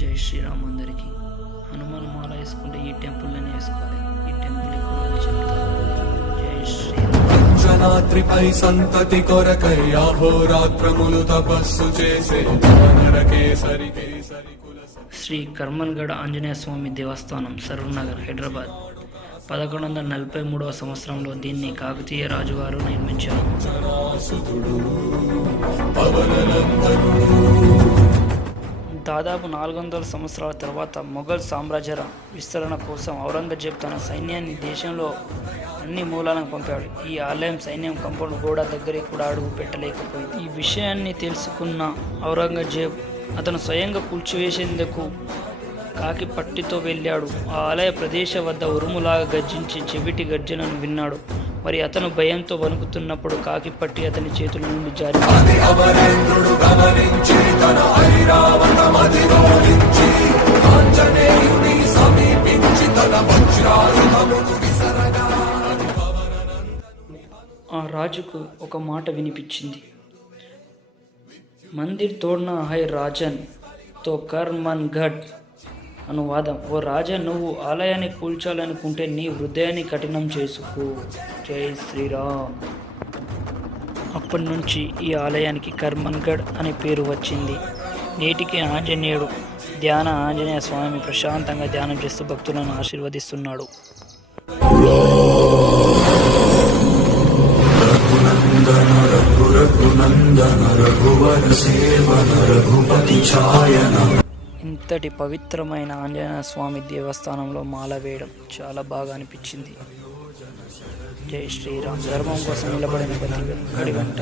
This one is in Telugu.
జై శ్రీరామ్ అందరికీ హనుమాన్ మాల వేసుకుంటే ఈ టెంపుల్లోనే వేసుకోవాలి. ఈ టెంపుల్ అంజనాద్రిపై సంతతి కొరకై అహోరాత్రములు తపస్సు చేసే శ్రీ కర్మన్గఢ ఆంజనేయ స్వామి దేవస్థానం సరూర్నగర్ హైదరాబాద్. పదకొండు వందల నలభై మూడవ సంవత్సరంలో దీన్ని కాకతీయ రాజుగారు నిర్మించారు. దాదాపు నాలుగు వందల సంవత్సరాల తర్వాత మొఘల్ సామ్రాజ్య విస్తరణ కోసం ఔరంగజేబ్ తన సైన్యాన్ని దేశంలో అన్ని మూలాలను పంపాడు. ఈ ఆలయం సైన్యం కంపౌండ్ గోడ దగ్గరికి కూడా అడుగు పెట్టలేకపోయింది. ఈ విషయాన్ని తెలుసుకున్న ఔరంగజేబ్ అతను స్వయంగా కూల్చివేసేందుకు కాకి పట్టితో వెళ్ళాడు. ఆ ఆలయ ప్రదేశ వద్ద ఉరుములాగా గర్జించి చెవిటి గర్జనను విన్నాడు. మరి అతను భయంతో వణుకుతున్నప్పుడు కాకి పట్టి అతని చేతుల నుండి జారి ఆ రాజుకు ఒక మాట వినిపించింది. మందిర్ తోడ్నా హై రాజన్తో కర్ మన్ ఘట్ అనువాదం ఓ రాజా నువ్వు ఆలయాన్ని కూల్చాలనుకుంటే నీ హృదయాన్ని కఠినం చేసుకో. జై శ్రీరామ్. అప్పటి నుంచి ఈ ఆలయానికి కర్మన్గఢ్ అనే పేరు వచ్చింది. నేటికి ఆంజనేయుడు ధ్యాన ఆంజనేయ స్వామి ప్రశాంతంగా ధ్యానం చేస్తూ భక్తులను ఆశీర్వదిస్తున్నాడు. ఇంతటి పవిత్రమైన ఆంజనేయ స్వామి దేవస్థానంలో మాల వేయడం చాలా బాగా అనిపించింది. జై శ్రీరామ్. ధర్మం కోసం నిలబడిన ప్రతి ఒక్కడి వెంట.